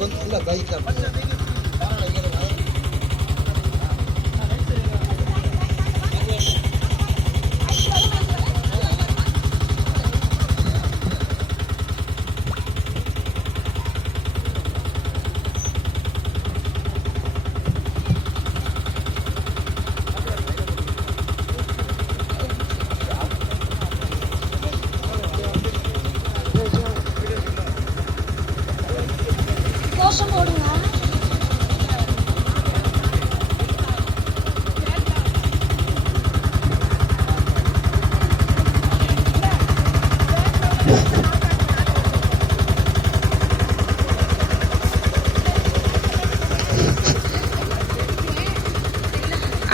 கொஞ்சம் பைக்ல கோஷம் போடுங்க.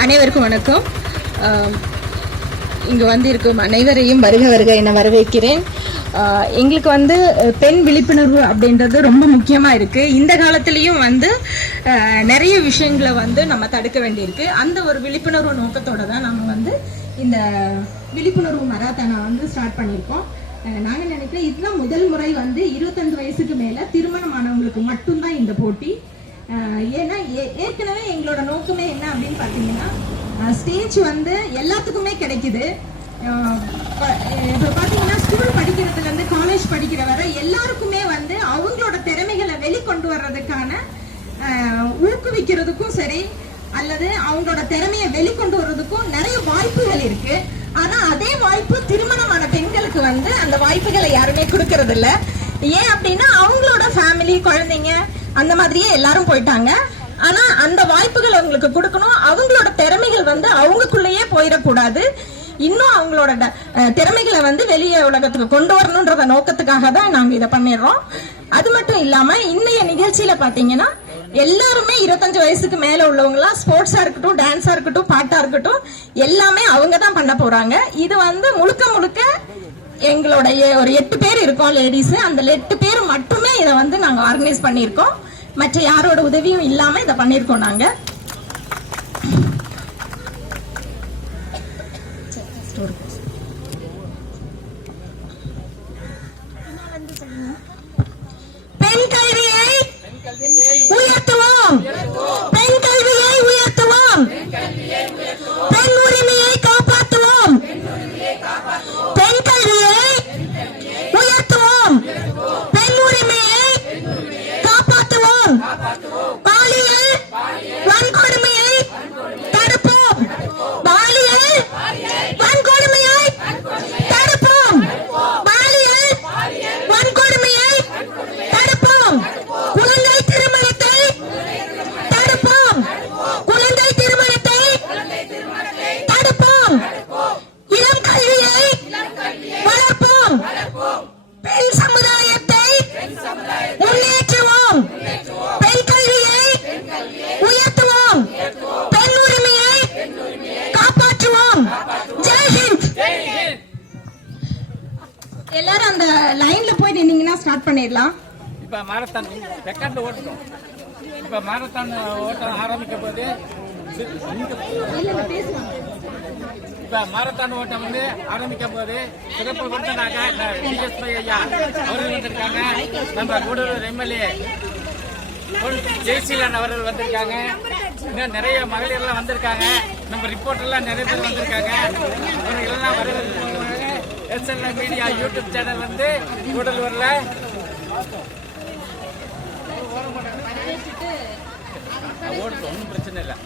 அனைவருக்கும் வணக்கம். இங்கு வந்திருக்கும் அனைவரையும் வருக வருக என வரவேற்கிறேன். எங்களுக்கு பெண் விழிப்புணர்வு அப்படின்றது ரொம்ப முக்கியமா இருக்கு. இந்த காலத்திலயும் நிறைய விஷயங்களை நம்ம தடுக்க வேண்டியிருக்கு. அந்த ஒரு விழிப்புணர்வு நோக்கத்தோட தான் நம்ம இந்த விழிப்புணர்வு மராத்தானை ஸ்டார்ட் பண்ணியிருக்கோம். நாங்க நினைக்கிறேன் இதுதான் முதல் முறை 25 வயசுக்கு மேல திருமணமானவங்களுக்கு மட்டும்தான் இந்த போட்டி. ஏன்னா ஏற்கனவே எங்களோட நோக்கமே என்ன அப்படின்னு பாத்தீங்கன்னா, ஸ்டேஜ் எல்லாத்துக்குமே கிடைக்குது. இப்போ பாத்தீங்கன்னா ஸ்கூல் படிக்கிறதுல இருந்து காலேஜ் படிக்கிற வரை எல்லாருக்குமே அவங்களோட திறமைகளை வெளிக்கொண்டு வர்றதுக்கான ஊக்குவிக்கிறதுக்கும் சரி, அல்லது அவங்களோட திறமையை வெளிக்கொண்டு வர்றதுக்கும் நிறைய வாய்ப்புகள் இருக்கு. ஆனா அதே வாய்ப்பு திருமணமான பெண்களுக்கு அந்த வாய்ப்புகளை யாருமே கொடுக்கறது இல்ல. ஏன் அப்படின்னா அவங்களோட ஃபேமிலி, குழந்தைங்க அந்த மாதிரியே எல்லாரும் போயிட்டாங்க. ஆனா அந்த வாய்ப்புகள் அவங்களுக்கு கொடுக்கணும். அவங்களோட திறமைகள் அவங்களுக்குள்ளேயே போயிடக்கூடாது. இன்னும் அவங்களோட திறமைகளை வெளியே உலகத்துக்கு கொண்டு வரணும்ன்ற நோக்கத்துக்காக தான் நாங்க இதை பண்ணிடுறோம். அது மட்டும் இல்லாம இன்னைய நிகழ்ச்சியில பாத்தீங்கன்னா எல்லாருமே 25 வயசுக்கு மேல உள்ளவங்களா, ஸ்போர்ட்ஸா இருக்கட்டும், டான்ஸா இருக்கட்டும், பாட்டா இருக்கட்டும், எல்லாமே அவங்க தான் பண்ண போறாங்க. இது முழுக்க முழுக்க எங்களோட ஒரு 8 பேர் இருக்கோம் லேடிஸ். அந்த 8 பேர் மட்டுமே இதை நாங்க ஆர்கனைஸ் பண்ணியிருக்கோம். மற்ற யாரோட உதவியும் இல்லாம இதை பண்ணியிருக்கோம் நாங்க. பெண் கல்வியை உயர்த்துவோம், பெண் கல்வியை உயர்த்துவோம், பெண் உரிமையை காப்பாற்றுவோம், பெண் கல்வியை உயர்த்துவோம், பெண் உரிமையை காப்பாற்றுவோம், பாலியல் வன்கொடுமையை தடுப்போம், பாலியல் வன்கொடுமையை தடுப்போம், பாலியல் வன்கொடுமையை தடுப்போம், குழந்தை திருமணத்தை தடுப்போம், குழந்தை திருமணத்தை தடுப்போம், இளம் கல்வியை வளர்ப்போம், பெண் சமுதாயத்தை முன்னேற்றுவோம், பெண் கல்வியை உயர்த்துவோம், பெண் உரிமையை காப்பாற்றுவோம். ஜெய்ஹிந்த். எல்லாரும் அந்த லைன்ல போய் நின்னீங்கன்னா ஸ்டார்ட் பண்ணிடலாம். இப்ப மாரத்தான் ரெக்கார்ட்ல ஓட்டணும். இப்ப மாரத்தான் ஓட்டம் ஆரம்பிக்கும் போது இப்ப மாரத்தான் ஓட்டம் ஆரம்பிக்கும் போது சிறப்பு விருந்தினராக டிஎஸ்பி ஐயா அவர்கள் வந்திருக்காங்க. நம்ம கூடலூர் எம்எல்ஏ ஜெயசீலன் அவர்கள் வந்திருக்காங்க. இன்னும் நிறைய மகளிர் எல்லாம் வந்திருக்காங்க. நம்ம ரிப்போர்ட்டர் எல்லாம் நிறைய பேர் வந்திருக்காங்க. அவர்கள் எல்லாம் வரவேற்க எஸ்எல்எம் மீடியா யூடியூப் சேனல் கூடலூர்ல ஓடுறது ஒன்றும் பிரச்சனை இல்லை.